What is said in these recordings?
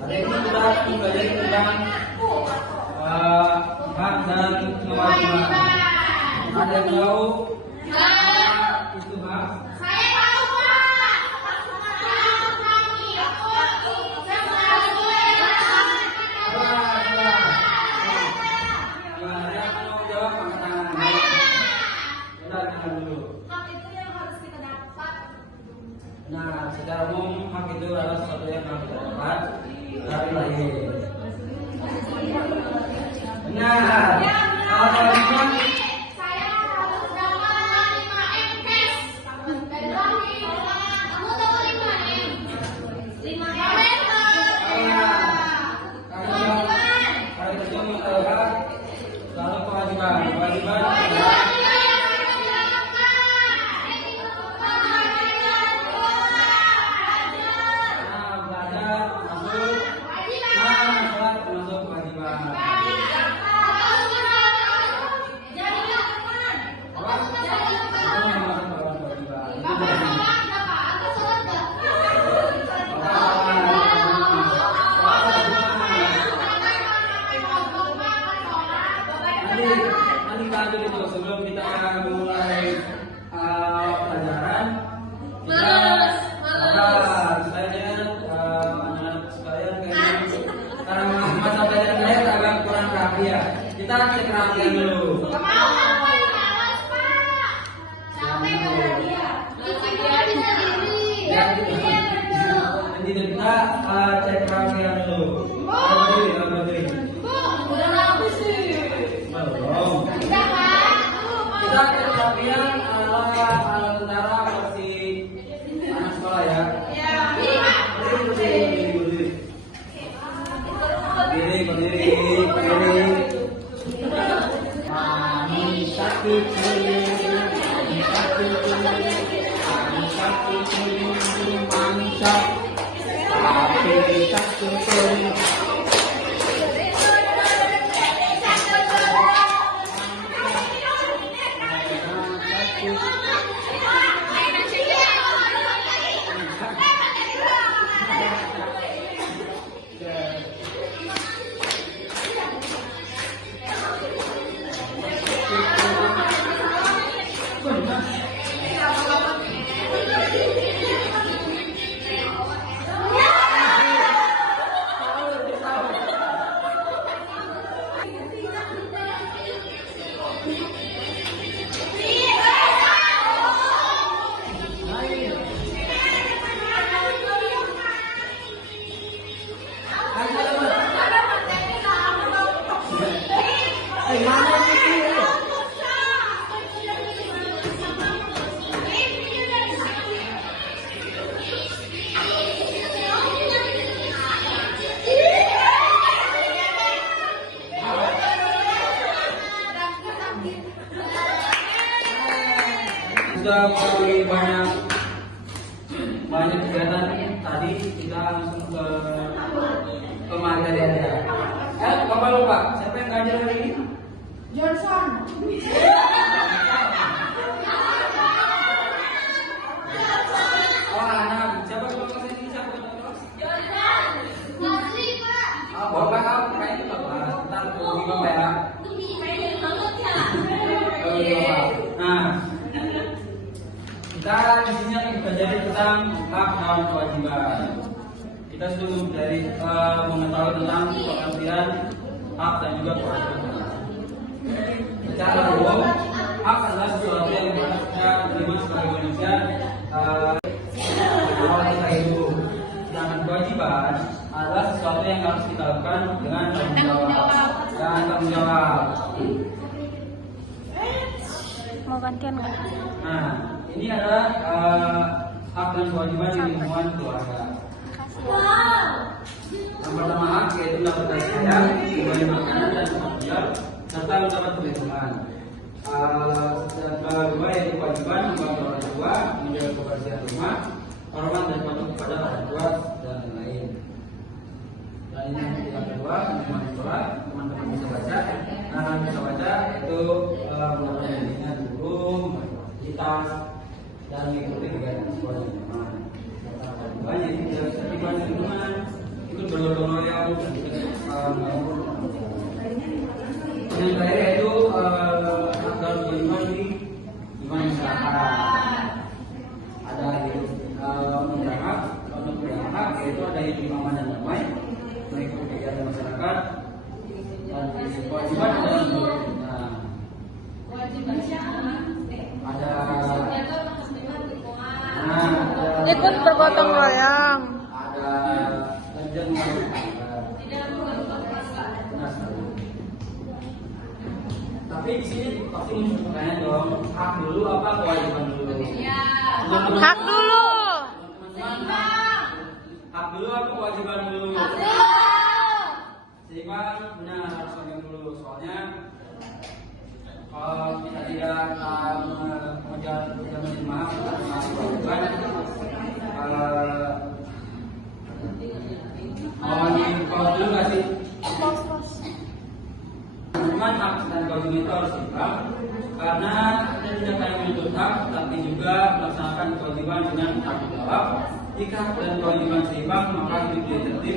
Hari ini kita akan belajar tentang hak dan kewajiban. Ada yang tahu apa itu hak? Saya tahu, Pak. Nah, secara umum hak itu adalah sesuatu yang harus kita dapat dari lahir. Benar. Kalau kewajiban Saya harus dapat 5M cash dari lahir. Kamu tahu 5M? 5M. kalau kita tahu hak, lalu kewajiban. Kewajiban adalah sebelum kita mulai pelajaran, anak-anak sekalian karena masa pelajaran saya agak kurang perhatian. Kita cek perhatian dulu. Nanti kita cek perhatian dulu. Kita perhatian adalah tentara versi anak sekolah ya. Berdiri. Sudah melalui banyak kegiatan tadi, kita langsung ke materi aja. Bapak lupa, siapa yang ngajar hari ini? Johnson. Oh, anak. Siapa yang kelas ini? Siapa yang kelas? Johnson. Masri, Pak. Bapak kamu kayaknya bapak. Bentar, pergi bapak ya. Nah, kita di sini akan belajar tentang hak dan kewajiban. Kita sudah mengetahui tentang pengertian hak dan juga kewajiban. Secara umum, hak adalah sesuatu yang kita terima sebagai manusia awal kita hidup. Sedangkan kewajiban adalah sesuatu yang harus kita lakukan dengan tanggung jawab. Mau gantian nggak? Nah, ini adalah hak dan kewajiban di lingkungan keluarga. Yang pertama hak yaitu dapat kasih sayang, diberi makanan dan tempat tinggal, serta mendapat perlindungan. Kedua yaitu kewajiban membantu orang tua, menjaga kebersihan rumah, hormat dan patuh kepada orang tua dan lain-lain. Dan ini yang kedua, teman sekolah, teman-teman bisa baca. Nah, bisa baca itu mendapat bimbingan guru, aktivitas dan mengikuti kegiatan sekolah di rumah. Banyak yang terlibat lingkungan itu ikut bergotong royong. Yang terakhir yaitu hak dan kewajiban di lingkungan masyarakat. Ada untuk hak yaitu ada hidup aman dan damai, mengikuti kegiatan masyarakat, dan kewajiban adalah ikut bergotong royong. Ada kerjaan tapi di sini pasti muncul pertanyaan dong, hak dulu apa kewajiban dulu? Hak dulu. Hak dulu apa kewajiban dulu? Seimbang, benar, harus seimbang dulu. Soalnya kalau kita tidak mengejar maaf, kita masih kewajiban. Kalau dulu nggak sih? Cuman hak dan kewajiban itu harus seimbang, karena kita tidak hanya menuntut hak, tapi juga melaksanakan kewajiban dengan tanggung jawab. Jika hak dan kewajiban seimbang, maka hidup dia tertib.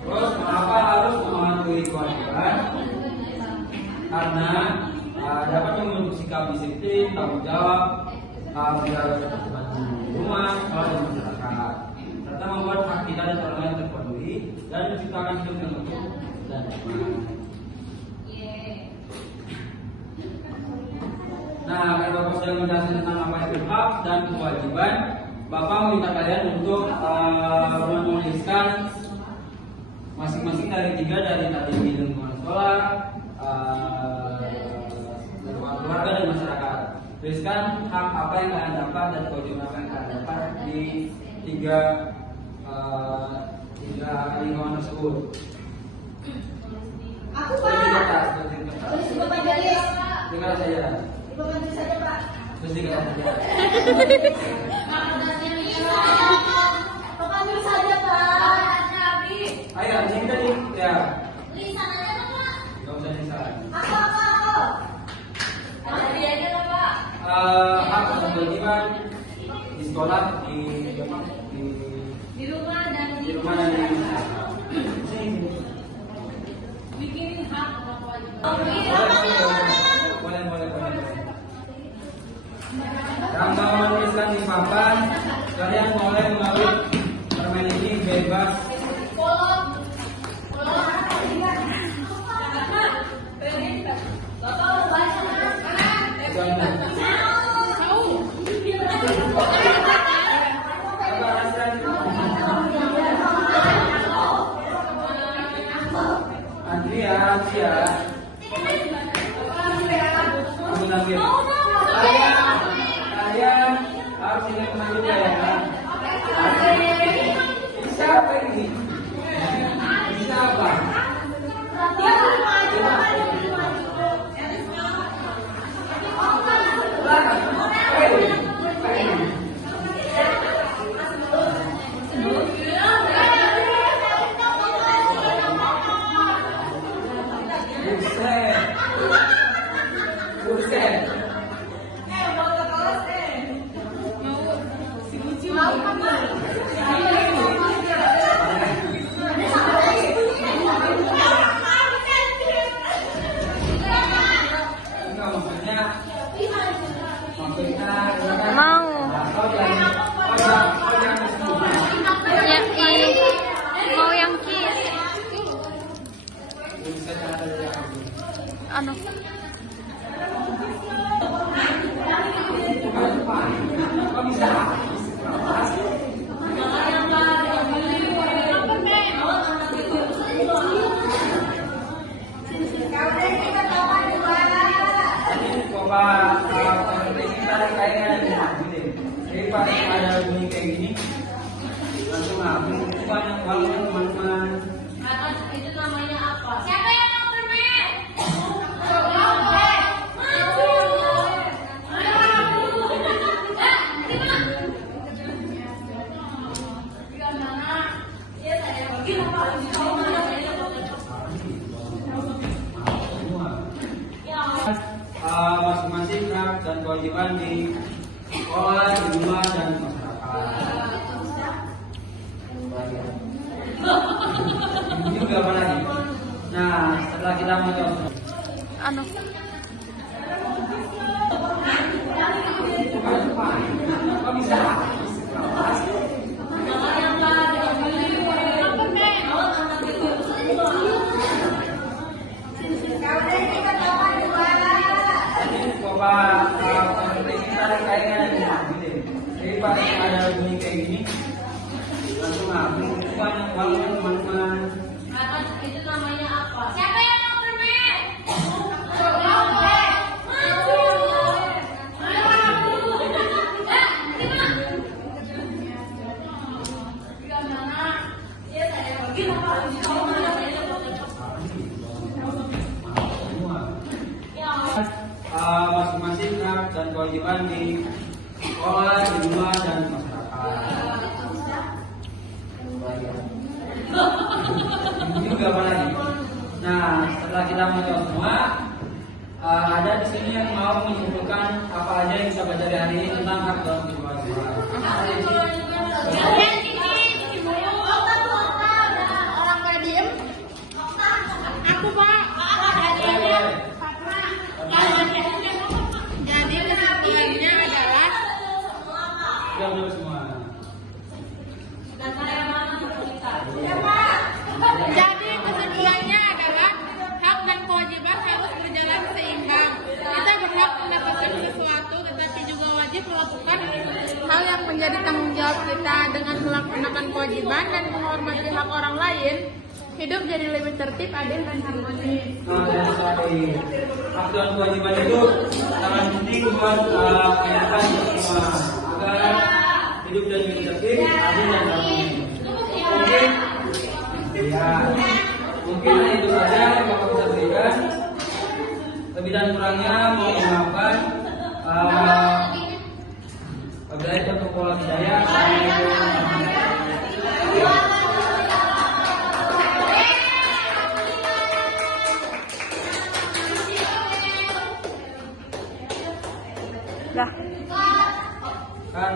Terus mengapa harus mematuhi kewajiban? Karena dapat membentuk sikap disiplin, tanggung jawab, menjaga ketertiban di rumah, sekolah dan masyarakat, serta membuat hak kita dan orang lain terpenuhi dan menciptakan hidup yang utuh dan nyaman. Nah, kalau Bapak sudah menjelaskan tentang apa itu hak dan kewajiban, Bapak meminta kalian untuk menuliskan masing-masing dari tiga dari tadi di lingkungan sekolah, lingkungan keluarga dan masyarakat. Tuliskan hak apa yang kalian dapat dan kewajiban apa yang kalian dapat di tiga lingkungan tersebut. Aku Pak. Terus Di Bapak Jalis. tinggal saja. Di Bapak Jalis saja Pak. Terus tinggal saja. Bapak Jalis saja Pak. Ayo, sini tadi ya. Lisan aja Pak. Gak usah lisan. Aku. Tadi aja lah Pak. Hak dan kewajiban di sekolah, di Rumah dan di rumah dan di sini. bikin hak dan kewajiban. Boleh. Yang mau menuliskan di papan, kalian boleh melalui permen ini bebas. Andrea, kalian harus ingat selanjutnya ya. Siapa ini? Siapa? Buset. Mau yang kiss. Ano? Ada bunyi kayak gini, langsung ambil banyak banget teman-teman. Itu namanya apa? Siapa yang mau permen? Masing-masing hak dan kewajiban di sekolah, di rumah dan masyarakat. Ini juga apa lagi? Nah, setelah kita menjawab Ano? kok bisa? Ada bunyi kayak gini, langsung bukan wangian teman-teman. Itu namanya apa? Siapa yang mau permen? Masing-masing hak dan kewajiban di sekolah, di rumah dan masyarakat. Ini juga apa lagi? Nah, setelah kita menjawab semua, ada di sini yang mau menyimpulkan apa aja yang kita baca hari ini tentang hak dan kewajiban. Orang pada diem. Aku Pak. Jadi kesimpulannya adalah Diam dulu semua. jadi kesimpulannya adalah hak dan kewajiban harus berjalan seimbang. Kita berhak mendapatkan sesuatu, tetapi juga wajib melakukan hal yang menjadi tanggung jawab kita. Dengan melaksanakan kewajiban dan menghormati hak orang lain, hidup jadi lebih tertib, adil, dan harmonis. Nah, dari sekali hak dan kewajiban itu sangat penting buat kehidupan kita semua agar hidup dan lebih tertib, adil dan harmonis. Mungkin itu saja yang Bapak bisa berikan. Lebih dan kurangnya mohon dimaafkan. Wabillahi taufiq wal hidayah. Assalamualaikum warahmatullahi wabarakatuh. Lah. Kan